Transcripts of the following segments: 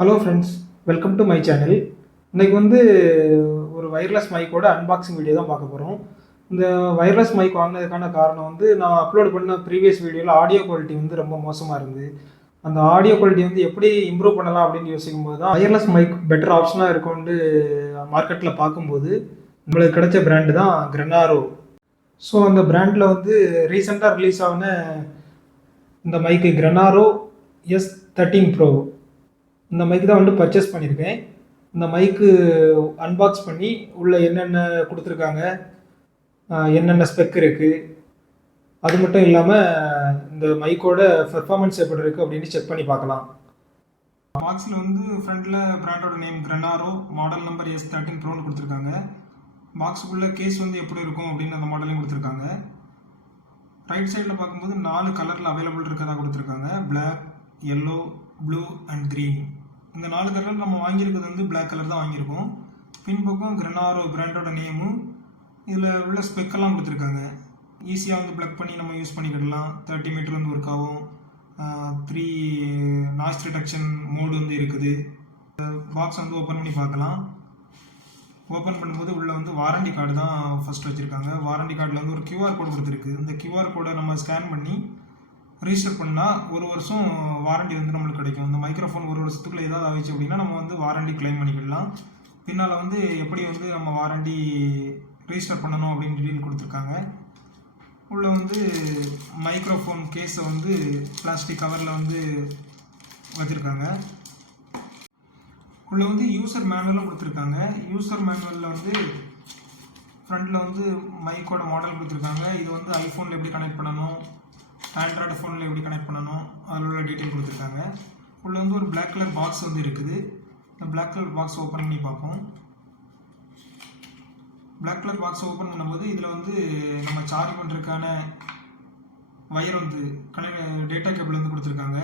Hello friends, welcome to my channel. இன்றைக்கி ஒரு wireless மைக்கோட unboxing video தான் பார்க்க போகிறோம். இந்த வயர்லெஸ் மைக் வாங்கினதுக்கான காரணம் நான் அப்லோட் பண்ண ப்ரீவியஸ் வீடியோவில் ஆடியோ குவாலிட்டி ரொம்ப மோசமாக இருந்தது. அந்த ஆடியோ குவாலிட்டி எப்படி இம்ப்ரூவ் பண்ணலாம் அப்படின்னு யோசிக்கும்போது தான் வயர்லெஸ் மைக் பெட்டர் ஆப்ஷனாக இருக்கும்னு மார்க்கெட்டில் பார்க்கும்போது நம்மளுக்கு கிடைச்ச பிராண்டு தான் கிரெனாரோ. ஸோ அந்த பிராண்டில் ரீசெண்டாக ரிலீஸ் ஆன இந்த மைக்கு கிரெனாரோ S13 Pro இந்த மைக்கு தான் பர்ச்சேஸ் பண்ணியிருக்கேன். இந்த மைக்கு அன்பாக்ஸ் பண்ணி உள்ளே என்னென்ன கொடுத்துருக்காங்க, என்னென்ன ஸ்பெக் இருக்குது, அது மட்டும் இல்லாமல் இந்த மைக்கோட பெர்ஃபார்மன்ஸ் எப்படி இருக்குது அப்படின்னு செக் பண்ணி பார்க்கலாம். பாக்ஸில் ஃப்ரண்டில் பிராண்டோட நேம் கிரெனாரோ, மாடல் நம்பர் S13 Proன்னு கொடுத்துருக்காங்க. பாக்ஸுக்குள்ளே கேஸ் எப்படி இருக்கும் அப்படின்னு அந்த மாடலையும் கொடுத்துருக்காங்க. ரைட் சைடில் பார்க்கும்போது 4 கலரில் அவைலபிள் இருக்கதாக கொடுத்துருக்காங்க. Black, yellow, blue and green. இந்த 4 கலரில் நம்ம வாங்கியிருக்கிறது பிளாக் கலர் தான் வாங்கியிருக்கோம். பின்பக்கம் கிரெனாரோ பிராண்டோட நேமும் இதில் உள்ள ஸ்பெக்கெல்லாம் கொடுத்துருக்காங்க. ஈஸியாக ப்ளக் பண்ணி நம்ம யூஸ் பண்ணிக்கிடலாம். 30 மீட்டர் ஒர்க் ஆகும். 3 நாய்ஸ் ரிடக்ஷன் மோடு இருக்குது. பாக்ஸ் ஓப்பன் பண்ணி பார்க்கலாம். ஓப்பன் பண்ணும்போது உள்ளே வாரண்டி கார்டு தான் ஃபஸ்ட் வச்சுருக்காங்க. வாரண்டி கார்டில் ஒரு QR கோடு கொடுத்துருக்கு. இந்த QR கோடை நம்ம ஸ்கேன் பண்ணி ரிஜிஸ்டர் பண்ணால் 1 வருஷம் வாரண்டி நம்மளுக்கு கிடைக்கும். இந்த மைக்ரோஃபோன் 1 வருஷத்துக்குள்ளே ஏதாவது ஆகிடுச்சு அப்படின்னா நம்ம வாரண்டி கிளைம் பண்ணிக்கலாம். பின்னால் எப்படி நம்ம வாரண்டி ரிஜிஸ்டர் பண்ணணும் அப்படின்னு டீட்டெயில் கொடுத்துருக்காங்க. உள்ளே மைக்ரோஃபோன் கேஸை பிளாஸ்டிக் கவரில் வச்சுருக்காங்க. உள்ளே யூசர் மேனுவலும் கொடுத்துருக்காங்க. யூசர் மேனுவலில் ஃப்ரண்டில் மைக்கோட மாடல் கொடுத்துருக்காங்க. இது ஐஃபோனில் எப்படி கனெக்ட் பண்ணணும், ஆண்ட்ராய்டு ஃபோனில் எப்படி கனெக்ட் பண்ணணும், அதில் உள்ள டீட்டெயில் கொடுத்துருக்காங்க. உள்ளே ஒரு பிளாக் கலர் பாக்ஸ் இருக்குது. இந்த பிளாக் கலர் பாக்ஸ் ஓப்பன் பண்ணி பார்ப்போம். பிளாக் கலர் பாக்ஸ் ஓப்பன் பண்ணும்போது இதில் நம்ம சார்ஜ் பண்ணுறதுக்கான வயர் டேட்டா கேபிள் கொடுத்துருக்காங்க.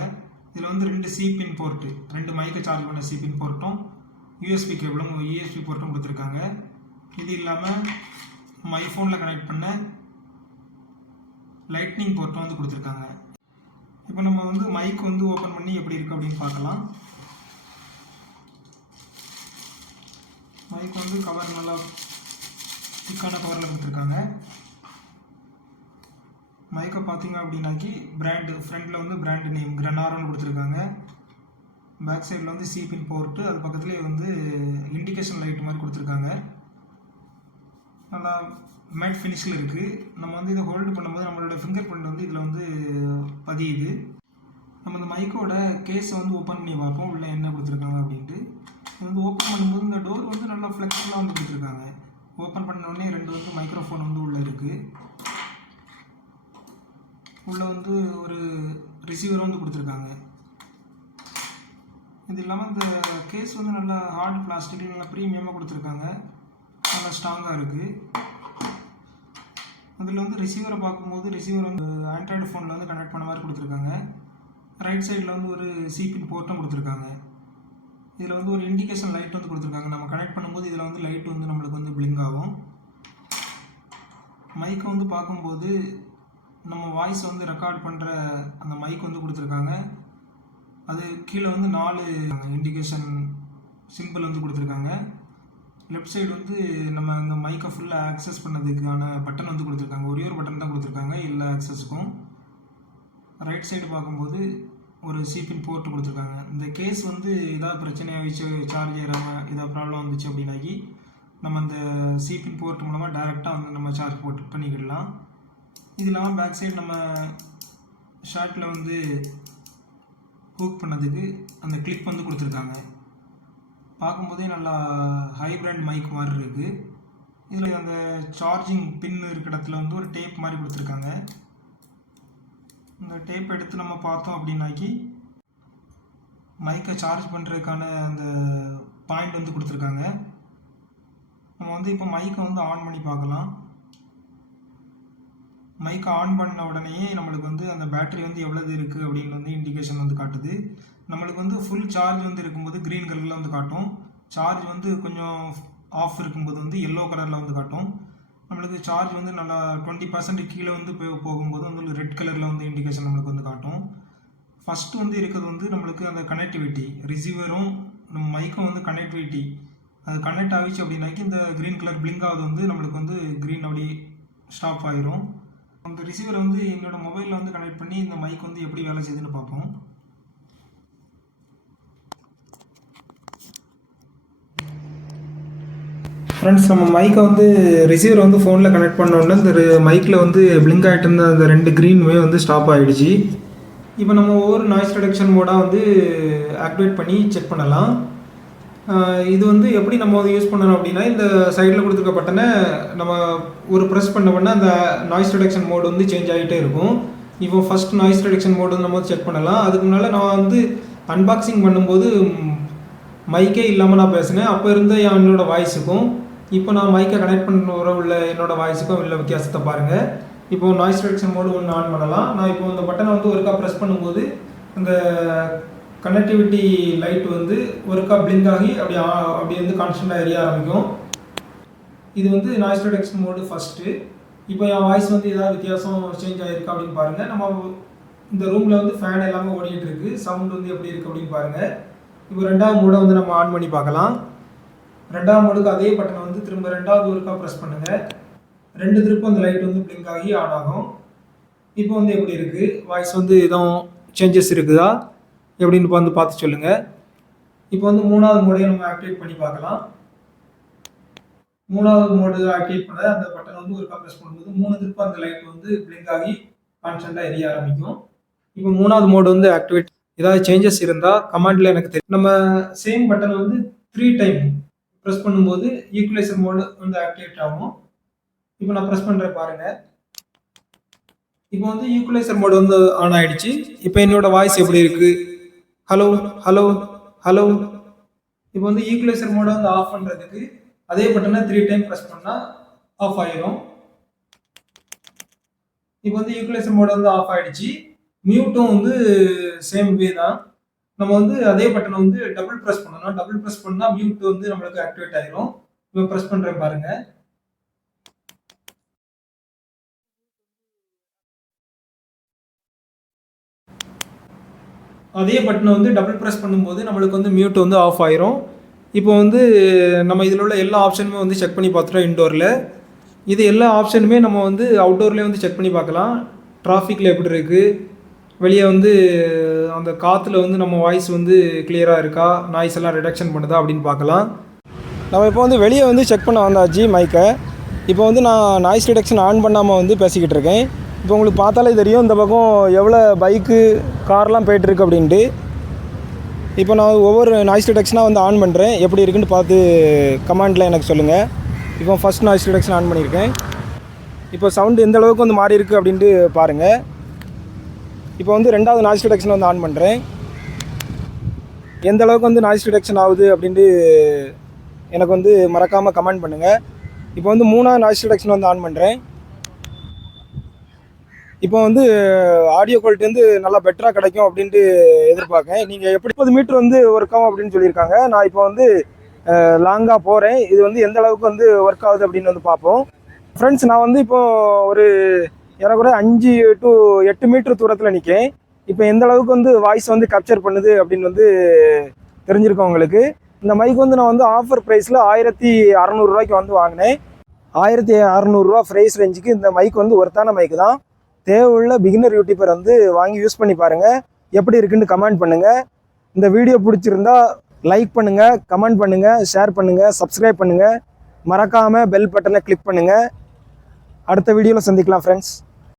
இதில் 2 சிபின் போர்ட்டு, 2 மைக்கை சார்ஜ் பண்ண சிபின் போர்ட்டும் யூஎஸ்பி கேபிளும் யூஎஸ்பி போர்ட்டும் கொடுத்துருக்காங்க. இது இல்லாமல் நம்ம ஐஃபோனில் கனெக்ட் பண்ண லைட்னிங் போர்ட்டும் கொடுத்துருக்காங்க. இப்போ நம்ம மைக் ஓப்பன் பண்ணி எப்படி இருக்குது அப்படின்னு பார்க்கலாம். மைக் கவர் நல்லா திக்கான கவரில் கொடுத்துருக்காங்க. மைக்கை பார்த்தீங்க அப்படின்னாக்கி பிராண்டு ஃப்ரண்டில் பிராண்டு நேம் கிரெனாரோன்னு கொடுத்துருக்காங்க. பேக் சைடில் சிபின் போர்ட்டு, அது பக்கத்துலேயே இண்டிகேஷன் லைட் மாதிரி கொடுத்துருக்காங்க. நல்லா மேட் ஃபினிஷில் இருக்குது. நம்ம இதை ஹோல்டு பண்ணும்போது நம்மளோட ஃபிங்கர் பிரிண்ட் இதில் பதியுது. நம்ம இந்த மைக்கோட கேஸை ஓப்பன் பண்ணி பார்ப்போம் உள்ளே என்ன கொடுத்துருக்காங்க அப்படின்ட்டு. இது ஓப்பன் பண்ணும்போது இந்த டோர் நல்லா ஃப்ளெக்சிபிளாக கொடுத்துருக்காங்க. ஓப்பன் பண்ண உடனே 2 மைக்ரோஃபோன் உள்ளே இருக்குது. உள்ளே ஒரு ரிசீவர் கொடுத்துருக்காங்க. இது இல்லாமல் இந்த கேஸ் நல்லா ஹார்ட் பிளாஸ்டிக்கில் நல்லா ப்ரீமியமாக கொடுத்துருக்காங்க. நல்லா ஸ்ட்ராங்காக இருக்குது. அதில் ரிசீவரை பார்க்கும்போது ரிசீவர் ஆண்ட்ராய்டு ஃபோனில் கனெக்ட் பண்ண மாதிரி கொடுத்துருக்காங்க. ரைட் சைடில் ஒரு சிபின் போர்ட்டும் கொடுத்துருக்காங்க. இதில் ஒரு இண்டிகேஷன் லைட் கொடுத்துருக்காங்க. நம்ம கனெக்ட் பண்ணும்போது இதில் லைட் நம்மளுக்கு பிளிங்க் ஆகும். மைக்கை பார்க்கும்போது நம்ம வாய்ஸ் ரெக்கார்ட் பண்ணுற அந்த மைக் கொடுத்துருக்காங்க. அது கீழே 4 இண்டிகேஷன் சிம்பிள் கொடுத்துருக்காங்க. லெஃப்ட் சைடு நம்ம இந்த மைக்கை ஃபுல்லாக ஆக்சஸ் பண்ணதுக்கான பட்டன் கொடுத்துருக்காங்க. ஒரே ஒரு பட்டன் தான் கொடுத்துருக்காங்க எல்லா ஆக்சஸுக்கும். ரைட் சைடு பார்க்கும்போது ஒரு சிபின் போர்ட்டு கொடுத்துருக்காங்க. இந்த கேஸ் ஏதாவது பிரச்சனையாகிடுச்சு, சார்ஜ் ஏறாமல் ஏதாவது ப்ராப்ளம் வந்துச்சு அப்படின்னாக்கி நம்ம இந்த சிபின் போர்ட் மூலமாக டைரெக்டாக நம்ம சார்ஜ் போட்டு பண்ணிக்கிடலாம். இது இல்லாமல் பேக் சைடு நம்ம ஷார்ட்டில் ஹூக் பண்ணதுக்கு அந்த கிளிப் கொடுத்துருக்காங்க. பார்க்கும்போதே நல்லா ஹை பிராண்ட் மைக் மாதிரி இருக்குது. இதில் அந்த சார்ஜிங் பின் இருக்கிற இடத்துல ஒரு டேப் மாதிரி கொடுத்துருக்காங்க. இந்த டேப் எடுத்து நம்ம பார்த்தோம் அப்படின்னாக்கி மைக்கை சார்ஜ் பண்ணுறதுக்கான அந்த பாயிண்ட் கொடுத்துருக்காங்க. நம்ம இப்போ மைக்கை ஆன் பண்ணி பார்க்கலாம். மைக்கை ஆன் பண்ண உடனேயே நம்மளுக்கு அந்த பேட்டரி எவ்வளவு இருக்குது அப்படின்னு இண்டிகேஷன் காட்டுது. நம்மளுக்கு ஃபுல் சார்ஜ் இருக்கும்போது க்ரீன் கலரில் காட்டும். சார்ஜ் கொஞ்சம் ஆஃப் இருக்கும்போது எல்லோ கலரில் காட்டும். நம்மளுக்கு சார்ஜ் நல்லா 20% கீழே போகும்போது ரெட் கலரில் இண்டிகேஷன் நம்மளுக்கு காட்டும். ஃபஸ்ட்டு வந்து இருக்கிறது வந்து நம்மளுக்கு அந்த கனெக்டிவிட்டி, ரிசீவரும் நம்ம மைக்கும் வந்து கனெக்டிவிட்டி அது கனெக்ட் ஆகிடுச்சு அப்படின்னாக்கி இந்த க்ரீன் கலர் பிளிங்க் ஆகுது வந்து நம்மளுக்கு வந்து க்ரீன் அப்படி ஸ்டாப் ஆகிரும். அந்த ரிசீவரை வந்து என்னோடய மொபைலில் வந்து கனெக்ட் பண்ணி இந்த மைக் வந்து எப்படி வேலை செய்யுதுன்னு பார்ப்போம். ஃப்ரெண்ட்ஸ், நம்ம மைக்கை வந்து ரிசீவர் வந்து ஃபோனில் கனெக்ட் பண்ணோன்னே இந்த மைக்கில் வந்து பிளிங்க் ஆகிட்டு இருந்த அந்த 2 க்ரீனுமே வந்து ஸ்டாப் ஆகிடுச்சு. இப்போ நம்ம ஒவ்வொரு நாய்ஸ் ரிடக்ஷன் மோடாக வந்து ஆக்டிவேட் பண்ணி செக் பண்ணலாம். இது வந்து எப்படி நம்ம வந்து யூஸ் பண்ணணும் அப்படின்னா, இந்த சைடில் கொடுத்துருக்க பட்டனை நம்ம ஒரு ப்ரெஸ் பண்ண அந்த நாய்ஸ் ரிடக்ஷன் மோடு வந்து சேஞ்ச் ஆகிட்டே இருக்கும். இப்போ ஃபஸ்ட் நாய்ஸ் ரிடக்ஷன் மோடு நம்ம வந்து செக் பண்ணலாம். அதுக்கு முன்னால் நான் வந்து அன்பாக்சிங் பண்ணும்போது மைக்கே இல்லாமல் நான் பேசினேன். அப்போ இருந்த என்னோடய வாய்ஸுக்கும் இப்போ நான் மைக்கை கனெக்ட் பண்ணுற உள்ள என்னோடய வாய்ஸுக்கும் உள்ள வித்தியாசத்தை பாருங்கள். இப்போது நாய்ஸ் ரிடக்ஷன் மோடு ஒன்று ஆன் பண்ணலாம். நான் இப்போ இந்த பட்டனை வந்து ஒருக்கா ப்ரெஸ் பண்ணும்போது அந்த கனெக்டிவிட்டி லைட் வந்து ஒருக்கா பிளிங்க் ஆகி அப்படி வந்து கான்ஸ்டண்ட்டாக எரிய ஆரம்பிக்கும். இது வந்து நாய்ஸ் ரிடக்ஷன் மோடு ஃபஸ்ட்டு. இப்போ என் வாய்ஸ் வந்து ஏதாவது வித்தியாசம் சேஞ்ச் ஆகிருக்கா அப்படின்னு பாருங்கள். நம்ம இந்த ரூமில் வந்து ஃபேன் எல்லாமே ஓடிக்கிட்டு இருக்குது. சவுண்ட் வந்து எப்படி இருக்குது அப்படின்னு பாருங்கள். இப்போ 2வது மோடை வந்து நம்ம ஆன் பண்ணி பார்க்கலாம். 2வது மோடுக்கு அதே பட்டனை வந்து திரும்ப 2வது ஒருக்கா ப்ரெஸ் பண்ணுங்கள். 2 திருப்பம் அந்த லைட் வந்து பிளிங்க் ஆகி ஆன் ஆகும். இப்போ வந்து எப்படி இருக்குது, வாய்ஸ் வந்து எதுவும் சேஞ்சஸ் இருக்குதா எப்படின்னு வந்து பார்த்து சொல்லுங்கள். இப்போ வந்து 3வது மோடையும் நம்ம ஆக்டிவேட் பண்ணி பார்க்கலாம். 3வது மோடு ஆக்டிவேட் பண்ண அந்த பட்டன் வந்து ஒருக்கா ப்ரெஸ் பண்ணும்போது 3 திருப்பம் அந்த லைட் வந்து பிளிங்க் ஆகி கான்ஸ்டண்ட்டாக எரிய ஆரம்பிக்கும். இப்போ 3வது மோடு வந்து ஆக்டிவேட். ஏதாவது சேஞ்சஸ் இருந்தால் கமாண்டில் எனக்கு தெரியும். நம்ம சேம் பட்டனை வந்து 3 டைம் ப்ரெஸ் பண்ணும்போது ஈக்குவலைசர் மோடு வந்து ஆக்டிவேட் ஆகும். இப்போ நான் ப்ரெஸ் பண்ணுறேன் பாருங்கள். இப்போ வந்து ஈக்குவலைசர் மோடு வந்து ஆன் ஆகிடுச்சு. இப்போ என்னோடய வாய்ஸ் எப்படி இருக்குது, ஹலோ ஹலோ ஹலோ. இப்போ வந்து ஈக்குவலைசர் மோடை வந்து ஆஃப் பண்ணுறதுக்கு அதே பட்டனை 3 டைம் ப்ரெஸ் பண்ணால் ஆஃப் ஆகிடும். இப்போ வந்து ஈக்குவலைசர் மோடு வந்து ஆஃப் ஆகிடுச்சு. மியூட்டும் வந்து சேம் வே தான். நம்ம வந்து அதே பட்டனை வந்து டபுள் ப்ரெஸ் பண்ணணும். டபுள் ப்ரெஸ் பண்ணால் மியூட் வந்து நம்மளுக்கு ஆக்டிவேட் ஆகிரும். இப்போ ப்ரெஸ் பண்ணுறேன் பாருங்கள். அதே பட்டனை வந்து டபுள் ப்ரெஸ் பண்ணும்போது நம்மளுக்கு வந்து மியூட் வந்து ஆஃப் ஆயிரும். இப்போ வந்து நம்ம இதில் உள்ள எல்லா ஆப்ஷனுமே வந்து செக் பண்ணி பார்த்துட்டோம் இன்டோரில். இது எல்லா ஆப்ஷனுமே நம்ம வந்து அவுட்டோர்லேயே வந்து செக் பண்ணி பார்க்கலாம். டிராஃபிக்கில் எப்படி இருக்குது, வெளியே வந்து அந்த காற்றுல வந்து நம்ம வாய்ஸ் வந்து கிளியராக இருக்கா, நாய்ஸ் எல்லாம் ரிடக்ஷன் பண்ணுதா அப்படின்னு பார்க்கலாம். நம்ம இப்போ வந்து வெளியே வந்து செக் பண்ண வந்தாச்சு மைக்கை. இப்போ வந்து நான் நாய்ஸ் ரிடக்ஷன் ஆன் பண்ணாமல் வந்து பேசிக்கிட்டு இருக்கேன். இப்போ உங்களுக்கு பார்த்தாலே தெரியும் இந்த பக்கம் எவ்வளோ பைக்கு கார்லாம் போய்ட்டுருக்கு அப்படின்ட்டு. இப்போ நான் ஒவ்வொரு நாய்ஸ் ரிடக்ஷனாக வந்து ஆன் பண்ணுறேன். எப்படி இருக்குன்னு பார்த்து கமெண்டில் எனக்கு சொல்லுங்கள். இப்போ ஃபஸ்ட் நாய்ஸ் ரிடக்ஷன் ஆன் பண்ணியிருக்கேன். இப்போ சவுண்டு எந்த அளவுக்கு வந்து மாறி இருக்குது அப்படின்ட்டு பாருங்கள். இப்போ வந்து 2வது நாய்ஸ் ரிடக்ஷன் வந்து ஆன் பண்ணுறேன். எந்த அளவுக்கு வந்து நாய்ஸ் ரிடக்ஷன் ஆகுது அப்படின்ட்டு எனக்கு வந்து மறக்காமல் கமெண்ட் பண்ணுங்கள். இப்போ வந்து 3வது நாய்ஸ் ரிடக்ஷன் வந்து ஆன் பண்ணுறேன். இப்போ வந்து ஆடியோ குவாலிட்டி வந்து நல்லா பெட்டராக கிடைக்கும் அப்படின்ட்டு எதிர்பார்க்கேன். நீங்கள் எப்படி 30 மீட்டர் வந்து ஒர்க் ஆகும் அப்படின்னு சொல்லியிருக்காங்க. நான் இப்போ வந்து லாங்காக போகிறேன். இது வந்து எந்த அளவுக்கு வந்து ஒர்க் ஆகுது அப்படின்னு வந்து பார்ப்போம். ஃப்ரெண்ட்ஸ், நான் வந்து இப்போது ஒரு ஏறக்குறைய 5 to 8 மீட்டர் தூரத்தில் நிற்கேன். இப்போ எந்த அளவுக்கு வந்து வாய்ஸ் வந்து கேப்சர் பண்ணுது அப்படின்னு வந்து தெரிஞ்சிருக்கோம் உங்களுக்கு. இந்த மைக் வந்து நான் வந்து ஆஃபர் ப்ரைஸில் 1600 ரூபாய்க்கு வந்து வாங்கினேன். 1600 ரூபா ப்ரைஸ் ரேஞ்சுக்கு இந்த மைக் வந்து ஒர்த்தான மைக் தான். தேவையுள்ள பிகினர் யூடியூபர் வந்து வாங்கி யூஸ் பண்ணி பாருங்கள். எப்படி இருக்குன்னு கமெண்ட் பண்ணுங்கள். இந்த வீடியோ பிடிச்சிருந்தா லைக் பண்ணுங்கள், கமெண்ட் பண்ணுங்கள், ஷேர் பண்ணுங்கள், சப்ஸ்கிரைப் பண்ணுங்கள். மறக்காமல் பெல் பட்டனை கிளிக் பண்ணுங்கள். அடுத்த வீடியோவில் சந்திக்கலாம் ஃப்ரெண்ட்ஸ்.